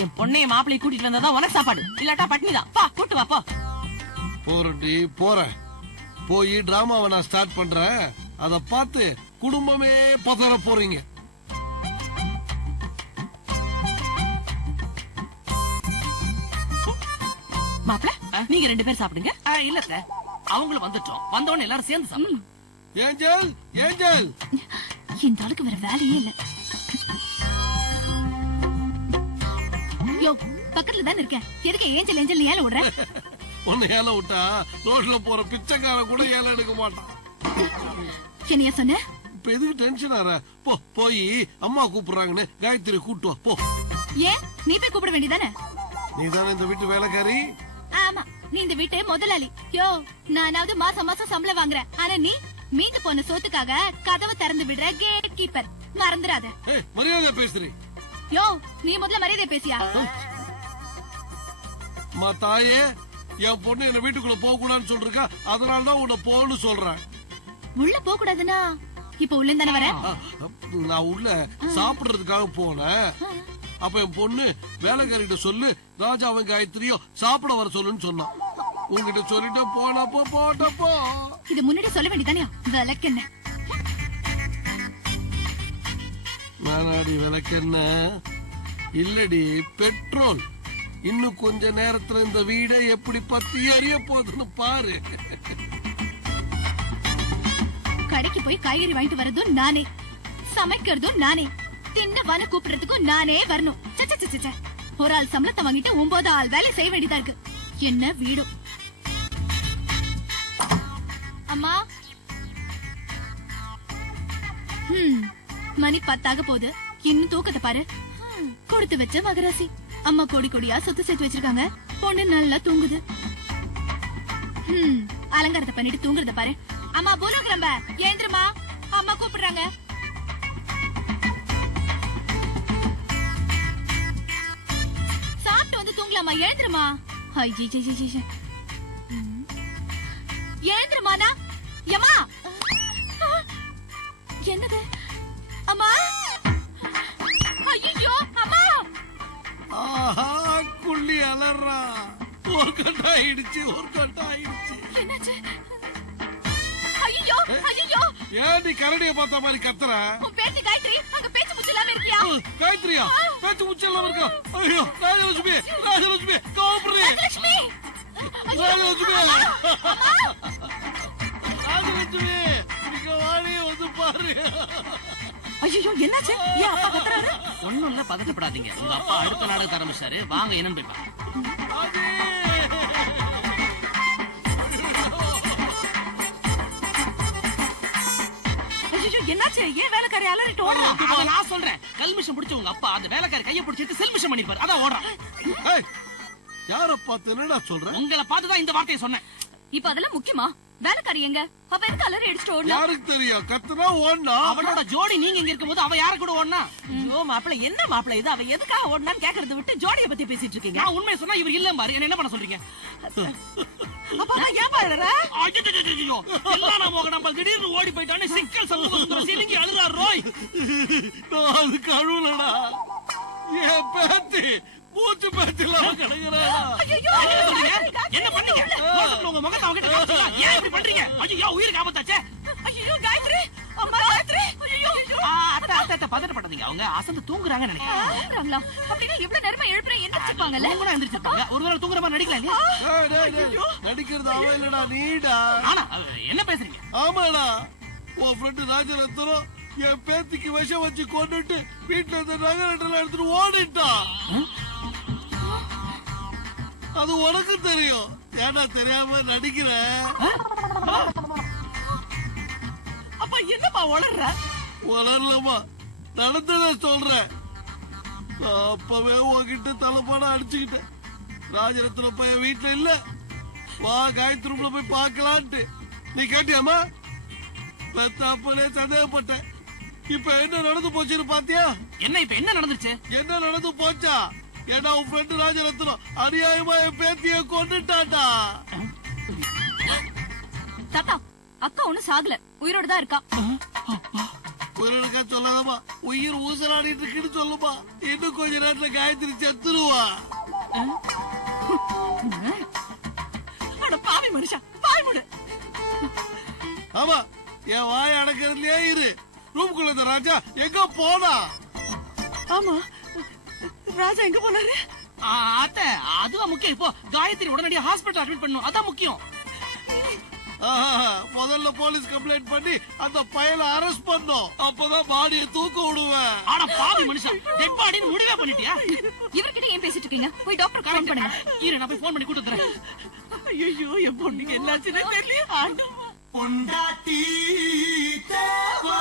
என் பொண்ணைய மாப்பிள்ளை கூட்டிட்டு வந்தாதான் உனக்கு சாப்பாடு, இல்லாட்டா பட்னிதான். பா கூட்டு வா போ. போறட்டி போறேன். போய் டிராமாவை நான் ஸ்டார்ட் பண்றேன். அத பார்த்து குடும்பமே பதற போறீங்க. மாப்பிள்ள நீங்க 2 பேர் சாப்பிடுங்க. இல்ல சார், அவங்களும் வந்துட்டோம். வந்தவொடனே எல்லாரும் சேர்ந்து சாப்பிடுங்க. ஏஞ்சல் ஏஞ்சல், இந்த ஆளுக்கு வேற வேலையே இல்ல. யோ பக்கத்துல தானே இருக்கேன், எதுக்கு ஏஞ்சல் ஏஞ்சல் ஏல விடுற? உன்னை ஏல விட்டா ரோட்ல போற பிச்சைக்கார கூட ஏல எடுக்க மாட்டான். என்னையா சொன்ன? இப்ப எதுக்கு டென்ஷன் ஆற? போய் அம்மா கூப்பிடுறாங்கன்னு காயத்ரி கூட்டு வா போ. ஏன் நீ போய் கூப்பிட வேண்டியதானே? நீ தானே இந்த வீட்டு வேலைக்காரி. ஆமா, நீ இந்த வீட்டு முதலாளி. யோ நானாவது மாசம் மாசம் சம்பளம் வாங்குறேன், ஆனா நீ மீந்து போன சோத்துக்காக கதவை திறந்து விடுற கேட் கீப்பர். மறந்துடாத. மரியாதை பேசுறீ. யோ நீ முதல்ல மரியாதை பேசியா? தாயே, என் பொண்ணு என்ன வீட்டுக்குள்ள போக கூடாதுன்னு சொல்றா, அதனாலதான் உன்னை போன்னு சொல்றேன். உள்ள போக கூடாதுன்னா இப்ப உள்ள தானே வர? நான் உள்ள சாப்பிடுறதுக்காக போனேன். அப்ப என் பொண்ணு வேலைக்காரிட்ட சொல்லு, ராஜாவும் காயத்ரியும் சாப்பிட வர சொல்லுன்னு சொன்னான். உங்ககிட்ட சொல்லிட்டு போனப்போ போட்டப்போ இது முன்னாடி சொல்ல வேண்டியதானே? விளக்கென்ன நானாடி விளக்கென்ன இல்லடி, பெட்ரோல். இன்னும் கொஞ்ச நேரத்துல இந்த வீடை எப்படி பத்தி எரிய போகுதுன்னு பாரு. கடைக்கு போய் காய்கறி வாங்கிட்டு வரதும் நானே, சமைக்கிறதும் நானே, தின்னவான கூப்பிடுறதுக்கும் நானே வரணும். ஒரு ஆள் சம்பளத்தை வாங்கிட்டு 9 ஆள் வேலை செய்ய வேண்டியதா இருக்கு. என்ன வீடும். அம்மா மணி 10 போகுது, இன்னும் தூக்கத்தை பாரு. கொடுத்து வச்ச மகராசி. அம்மா கோடி கோடியா சொத்து சேர்த்து வச்சிருக்காங்க. பொண்ணு நல்லா தூங்குது. அலங்காரத்தை பண்ணிட்டு தூங்குறத பாரு. அம்மா பூலோகிரம்ப ஏந்திரமா, அம்மா கூப்பிடுறாங்க. சாப்பிட்டு வந்து தூங்கலாமா? எழுந்திரமா. எழுந்திரமானா யம்மா. என்னது அம்மா? ஐயோ அம்மா. ஆஹா, குள்ளி அலறா. ஒரு கட்ட ஆயிடுச்சு, ஒரு கட்ட ஆயிடுச்சு. என்னாச்சு? ஐயோ ஐயோ. ஏன் நீ கரடியை பார்த்த மாதிரி கத்துற? உன் பேத்தி காயத்ரி அங்க பேச்சு முச்சு இல்லாம இருக்கியா? காயத்ரியா? பேச்சு முச்சு இல்லாம இருக்கா? ஐயோ ராஜலட்சுமி, ராஜலட்சுமி காப்பரி. ராஜலட்சுமி, ராஜலட்சுமி, ராஜலட்சுமி, இங்க வாடி வந்து பாரு. ஐயோ என்னாச்சு? ஏன் அப்பா கத்துறாரு? ஒண்ணும் இல்ல, பதட்டப்படாதீங்க. உங்க அப்பா அடுத்த நாடகத்தை ஆரம்பிச்சாரு, வாங்க என்னன்னு போய் பாருங்க. என்னாச்சு? ஏன் வேலைக்காரி அலறிட்டு ஓடுறான்? நான் சொல்றேன், கல்மிஷம் பிடிச்ச உங்க அப்பா அந்த வேலைக்காரி கையை பிடிச்சிட்டு செல்மிஷம் பண்ணிப்பாரு, அதான் ஓடுறான். யார பார்த்து என்னடா சொல்ற? உங்களை பார்த்துதான் இந்த வார்த்தையை சொன்னேன். இப்ப அதெல்லாம் முக்கியமா? வேலைக்காரி எங்க? அவ எதுக்கு அலறி அடிச்சுட்டு ஓடுனா? யாருக்கு தெரியும்? கத்துனா ஓடுனா. அவளோட ஜோடி நீங்க இங்க இருக்கும்போது அவ யார கூட ஓடுனா? ஐயோ மாப்பிள்ள, என்ன மாப்பிள்ள இது? அவ எதுக்காக ஓடுனான்னு கேக்குறத விட்டு ஜோடியை பத்தி பேசிட்டு இருக்கீங்க. நான் உண்மையை சொன்னா இவர் இல்ல பாரு, என்ன பண்ண சொல்றீங்க? அப்பா ஏன் பாருற? ஐயோ எல்லா மோக நம்ம திடீர்னு ஓடி போயிட்டானே, சிக்கல் சமூக சிலிங்கி அழுறார் ரோய். அது கழுவுலடா, என் பேத்தி மூச்சு பேச்சலாம் கிடக்குறா. என்ன பண்ணீங்க? உங்க முகத்தை அவகிட்ட காமிச்சீங்க. ஏன் இப்படி பண்றீங்க? ஐயோ உயிருக்கு ஆபத்தாச்சே. ஐயோ காயத்ரி, அம்மா காயத்ரி. ஐயோ அத்தை அத்தை பதட்டப்படாதீங்க, அவங்க அசந்து தூங்குறாங்கன்னு நினைக்கிறேன். அப்படின்னா இவ்வளவு நேரமா எழுப்புறேன், எந்திரிச்சிருப்பாங்கல்ல? அவங்க எந்திரிச்சிருப்பாங்க. ஒருவேளை தூங்குற மாதிரி நடிக்கல. நடிக்கிறது அவன் இல்லடா, நீடா. ஆனா என்ன பேசுறீங்க? ஆமாடா, உன் ஃப்ரெண்டு ராஜரத்னம் என் பேத்திக்கு விஷம் வச்சு கொண்டுட்டு வீட்டுல இருந்த நகரட்டெல்லாம் எடுத்துட்டு ஓடிட்டான். அது உனக்கு தெரியும், ஏன்னா தெரியாம நடிக்கிற. அப்ப என்னப்பா வளர்ற? வளரலமா, நடந்தத சொல்றேன். நான் அப்பவே உன்கிட்ட தலைப்பாட அடிச்சுக்கிட்டேன். ராஜரத்னம் பையன் வீட்டுல இல்ல, வா காயத்ரி ரூம்ல போய் பாக்கலான்ட்டு. நீ கேட்டியாமா? அப்பனே சந்தேகப்பட்டேன். இப்ப என்ன நடந்து போச்சுன்னு பாத்தியா? என்ன இப்ப என்ன நடந்துச்சு? என்ன நடந்து போச்சா? ஏன்னா உன் ஃப்ரெண்டு ராஜரத்னம் அநியாயமா என் பேத்திய கொண்டுட்டாட்டா. தாத்தா, அக்கா ஒண்ணும் சாகல, உயிரோட தான் இருக்கா. உயிரிழக்கா சொல்லாதம்மா, உயிர் ஊசலாடிட்டு இருக்குன்னு சொல்லுமா. இன்னும் கொஞ்ச நேரத்துல காயத்ரி செத்துருவா. அட பாவி மனுஷா, பாய் முடு. ஆமா, என் வாய் அடக்கிறதுலயே இரு. ரூம்குள்ள இந்த ராஜா எங்க போனா? ஆமா, ராஜா எங்க போனாரு? அத்தை, அதுவா முக்கியம். இப்போ காயத்ரி உடனடியா ஹாஸ்பிடல் அட்மிட் பண்ணணும், அதான் முக்கியம். முதல்ல போலீஸ் கம்ப்ளைண்ட் பண்ணி அந்த பையனை அரெஸ்ட் பண்ணோம். அப்பதான் பாடியை தூக்க விடுவேன். அட பாவி மனுஷா, டெட் பாடின்னு முடிவே பண்ணிட்டியா? இவர்கிட்ட ஏன் பேசிட்டு இருக்கீங்க? போய் டாக்டர் ஃபோன் பண்ணுங்க. இரு, நான் போய் ஃபோன் பண்ணி கூட்டு வரேன். ஐயோ, என் பொண்ணுக்கு என்னாச்சுன்னு தெரியல. பொண்டாட்டி தேவா